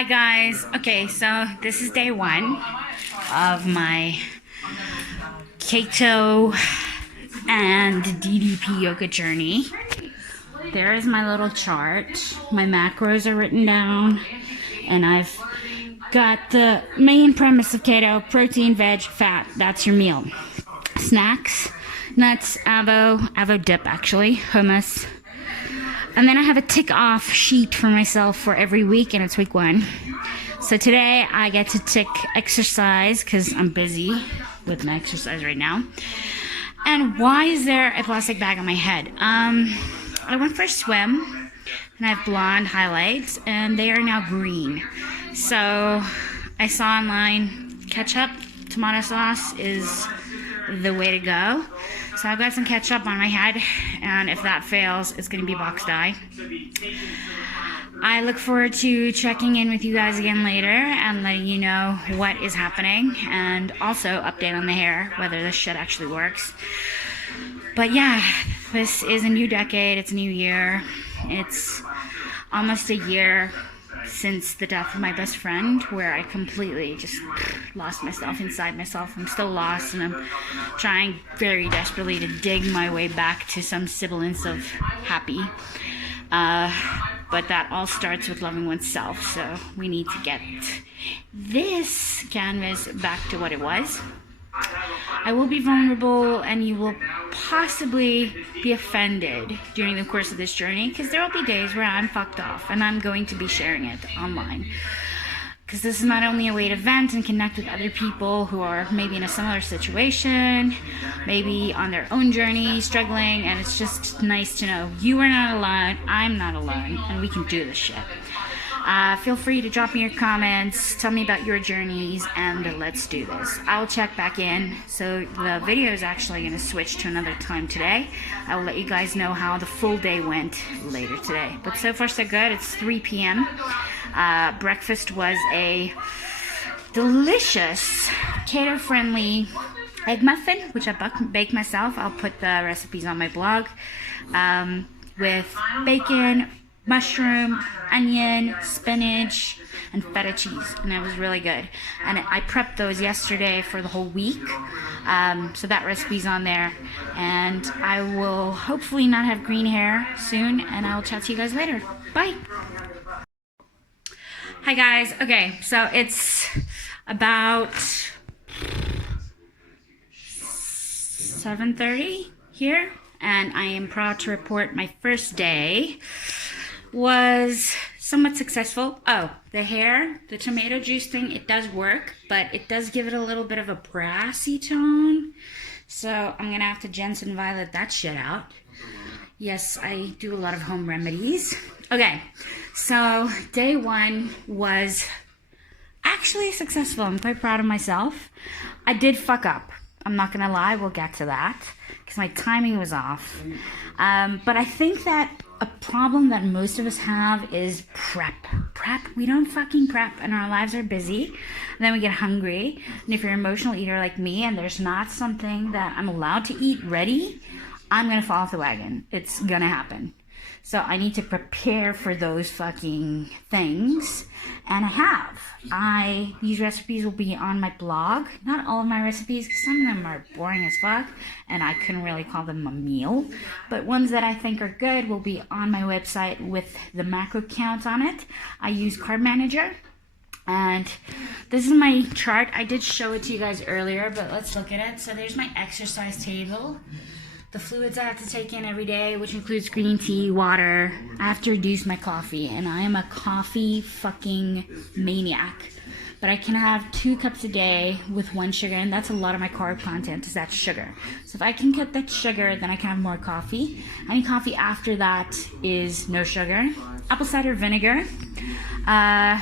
Hi guys. Okay, so this is day one of my keto and DDP yoga journey. There is my little chart. My macros are written down, and I've got the main premise of keto: protein, veg, fat. That's your meal. Snacks, nuts, avo dip actually, hummus. And then I have a tick off sheet for myself for every week, and it's week one. So today I get to tick exercise because I'm busy with my exercise right now. And why is there a plastic bag on my head? I went for a swim and I have blonde highlights and they are now green. So I saw online ketchup, tomato sauce is the way to go. So I've got some ketchup on my head, and if that fails, it's going to be box dye. I look forward to checking in with you guys again later and letting you know what is happening, and also update on the hair, whether this shit actually works. But yeah, this is a new decade, it's a new year. It's almost a year since the death of my best friend, where I completely just lost myself inside myself. I'm still lost, and I'm trying very desperately to dig my way back to some semblance of happy. But that all starts with loving oneself, so we need to get this canvas back to what it was. I will be vulnerable, and you will possibly be offended during the course of this journey, because there will be days where I'm fucked off, and I'm going to be sharing it online. Because this is not only a way to vent and connect with other people who are maybe in a similar situation, maybe on their own journey, struggling, and it's just nice to know you are not alone, I'm not alone, and we can do this shit. Feel free to drop me your comments, tell me about your journeys, and let's do this. I'll check back in. So the video is actually going to switch to another time today. I will let you guys know how the full day went later today. But so far so good. It's 3 p.m. Breakfast was a delicious keto-friendly egg muffin, which I baked myself. I'll put the recipes on my blog, with bacon, mushroom, onion, spinach, and feta cheese, and it was really good. And I prepped those yesterday for the whole week, so that recipe's on there. And I will hopefully not have green hair soon, and I will chat to you guys later. Bye. Hi guys. Okay, so it's about 7:30 here, and I am proud to report my first day was somewhat successful. Oh, the hair, the tomato juice thing, it does work, but it does give it a little bit of a brassy tone. So I'm gonna have to Jensen Violet that shit out. Yes, I do a lot of home remedies. Okay, so day one was actually successful. I'm quite proud of myself. I did fuck up. I'm not gonna lie, we'll get to that, because my timing was off. But I think that a problem that most of us have is prep. We don't fucking prep, and our lives are busy, and then we get hungry. And if you're an emotional eater like me, and there's not something that I'm allowed to eat ready, I'm gonna fall off the wagon. It's gonna happen. So I need to prepare for those fucking things, and I have. These recipes will be on my blog. Not all of my recipes, because some of them are boring as fuck, and I couldn't really call them a meal. But ones that I think are good will be on my website with the macro count on it. I use Carb Manager. And this is my chart. I did show it to you guys earlier, but let's look at it. So there's my exercise table. The fluids I have to take in every day, which includes green tea, water. I have to reduce my coffee, and I am a coffee fucking maniac. But I can have 2 cups a day with 1 sugar, and that's a lot of my carb content, is that sugar. So if I can cut that sugar, then I can have more coffee. Any coffee after that is no sugar. Apple cider vinegar,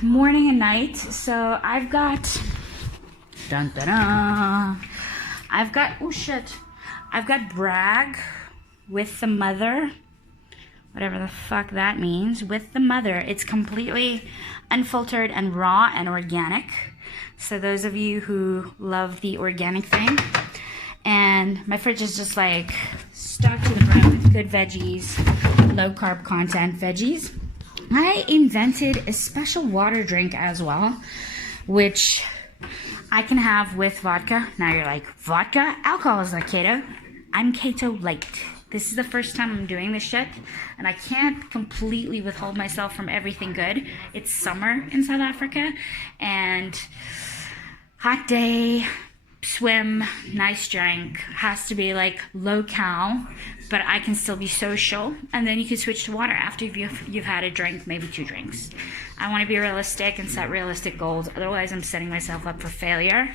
morning and night. So I've got, I've got Bragg with the mother, whatever the fuck that means, with the mother. It's completely unfiltered and raw and organic. So those of you who love the organic thing. And my fridge is just like stocked to the brim with good veggies, low carb content veggies. I invented a special water drink as well, which I can have with vodka. Now you're like, vodka? Alcohol is not keto. I'm keto light. This is the first time I'm doing this shit, and I can't completely withhold myself from everything good. It's summer in South Africa, and hot day, swim, nice drink, has to be like low cal, but I can still be social, and then you can switch to water after you've had a drink, maybe 2 drinks. I want to be realistic and set realistic goals, otherwise I'm setting myself up for failure,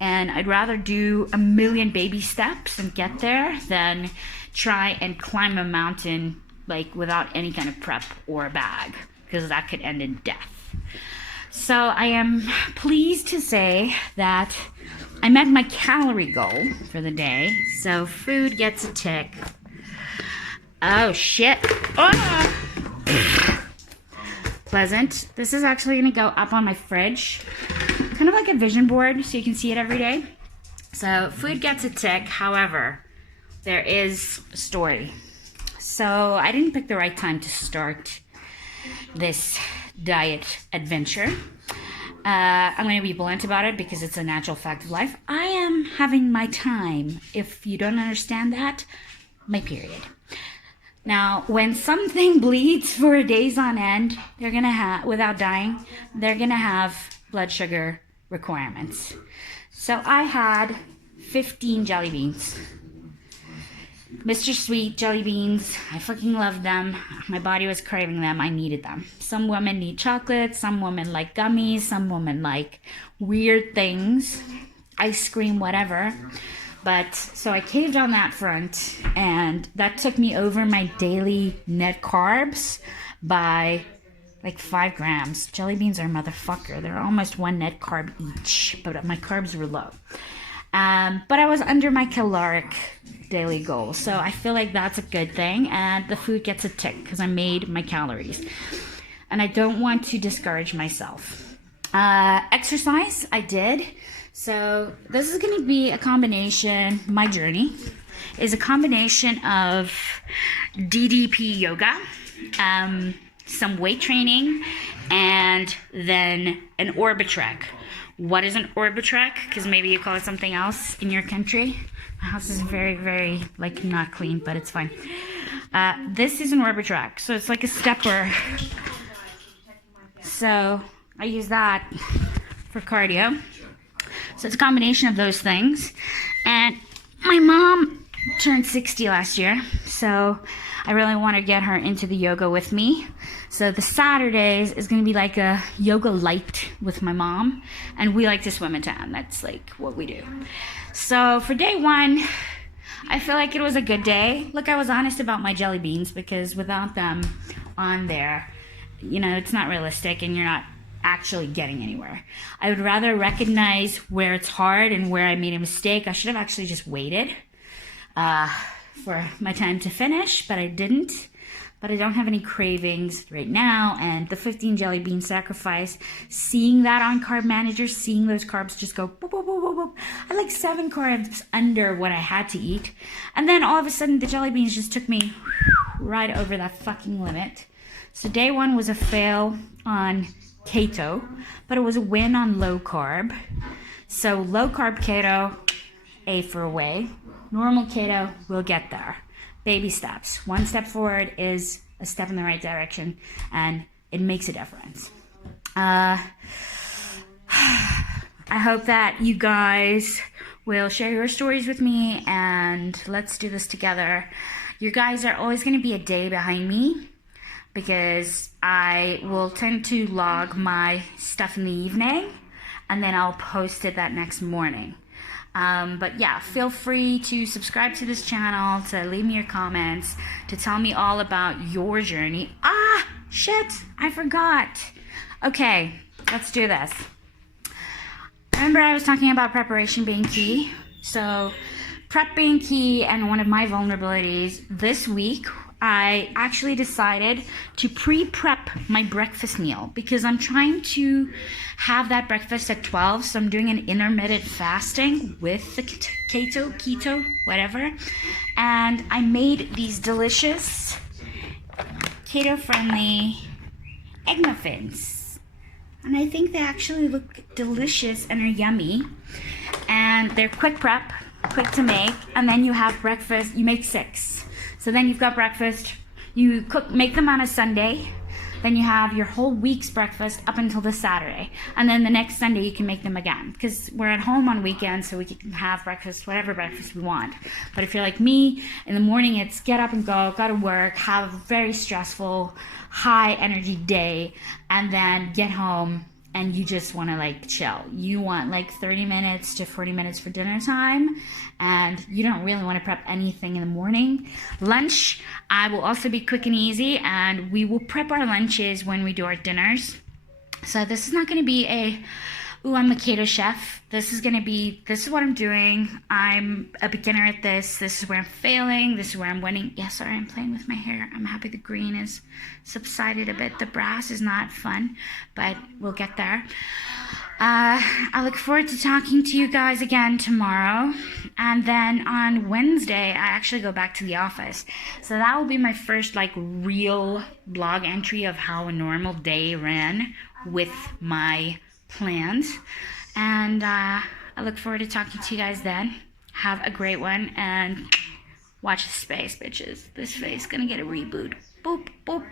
and I'd rather do a million baby steps and get there than try and climb a mountain like without any kind of prep or a bag, because that could end in death. So I am pleased to say that I met my calorie goal for the day. So food gets a tick. Oh shit. Oh! Pleasant. This is actually going to go up on my fridge. Kind of like a vision board so you can see it every day. So food gets a tick. However, there is a story. So I didn't pick the right time to start this diet adventure. I'm going to be blunt about it because it's a natural fact of life. I am having my time. If you don't understand that, my period. Now, when something bleeds for days on end, they're going to have, without dying, they're going to have blood sugar requirements. So I had 15 jelly beans. Mr. Sweet jelly beans. I fucking loved them. My body was craving them. I needed them. Some women need chocolate. Some women like gummies. Some women like weird things. Ice cream, whatever. But so I caved on that front, and that took me over my daily net carbs by like 5 grams. Jelly beans are a motherfucker. They're almost 1 net carb each, but my carbs were low. But I was under my caloric daily goal, so I feel like that's a good thing, and the food gets a tick because I made my calories, and I don't want to discourage myself. Exercise, I did. So this is going to be a combination, my journey is a combination of DDP yoga, some weight training, and then an Orbitrek. What is an Orbitrek? Because maybe you call it something else in your country. My house is very, very, like, not clean, but it's fine. This is an Orbitrek, so it's like a stepper. So I use that for cardio. So it's a combination of those things. And my mom turned 60 last year, so I really want to get her into the yoga with me. So the Saturdays is going to be like a yoga light with my mom, and we like to swim in town. That's like what we do. So for day 1, I feel like it was a good day. Look, I was honest about my jelly beans because without them on there, you know, it's not realistic and you're not actually getting anywhere. I would rather recognize where it's hard and where I made a mistake. I should have actually just waited for my time to finish, but I didn't. But I don't have any cravings right now, and the 15 jelly bean sacrifice, seeing that on Carb Manager, seeing those carbs just go boop, boop, boop, boop, boop. I had like 7 carbs under what I had to eat, and then all of a sudden the jelly beans just took me right over that fucking limit. So day 1 was a fail on keto, but it was a win on low carb. So low carb keto, A for away. Normal keto, we'll get there. Baby steps. 1 step forward is a step in the right direction, and it makes a difference. I hope that you guys will share your stories with me, and let's do this together. You guys are always going to be a day behind me because I will tend to log my stuff in the evening, and then I'll post it that next morning. But yeah, feel free to subscribe to this channel, to leave me your comments, to tell me all about your journey. Ah, shit, I forgot. Okay, let's do this. Remember I was talking about preparation being key? So prep being key, and one of my vulnerabilities this week, I actually decided to pre-prep my breakfast meal because I'm trying to have that breakfast at 12. So I'm doing an intermittent fasting with the keto, whatever. And I made these delicious keto-friendly egg muffins. And I think they actually look delicious and are yummy. And they're quick prep, quick to make. And then you have breakfast. You make 6. So then you've got breakfast. You make them on a Sunday. Then you have your whole week's breakfast up until the Saturday. And then the next Sunday you can make them again. Because we're at home on weekends, so we can have breakfast, whatever breakfast we want. But if you're like me, in the morning it's get up and go, go to work, have a very stressful, high energy day, and then get home and you just want to like chill. You want like 30 minutes to 40 minutes for dinner time, and you don't really want to prep anything in the morning. Lunch, I will also be quick and easy, and we will prep our lunches when we do our dinners. So this is not going to be I'm a keto chef. This is what I'm doing. I'm a beginner at this. This is where I'm failing. This is where I'm winning. Yeah, sorry, I'm playing with my hair. I'm happy the green is subsided a bit. The brass is not fun, but we'll get there. I look forward to talking to you guys again tomorrow. And then on Wednesday, I actually go back to the office. So that will be my first like real blog entry of how a normal day ran with my plans. And I look forward to talking to you guys then. Have a great one, and watch this space, bitches. This face gonna get a reboot. Boop, boop.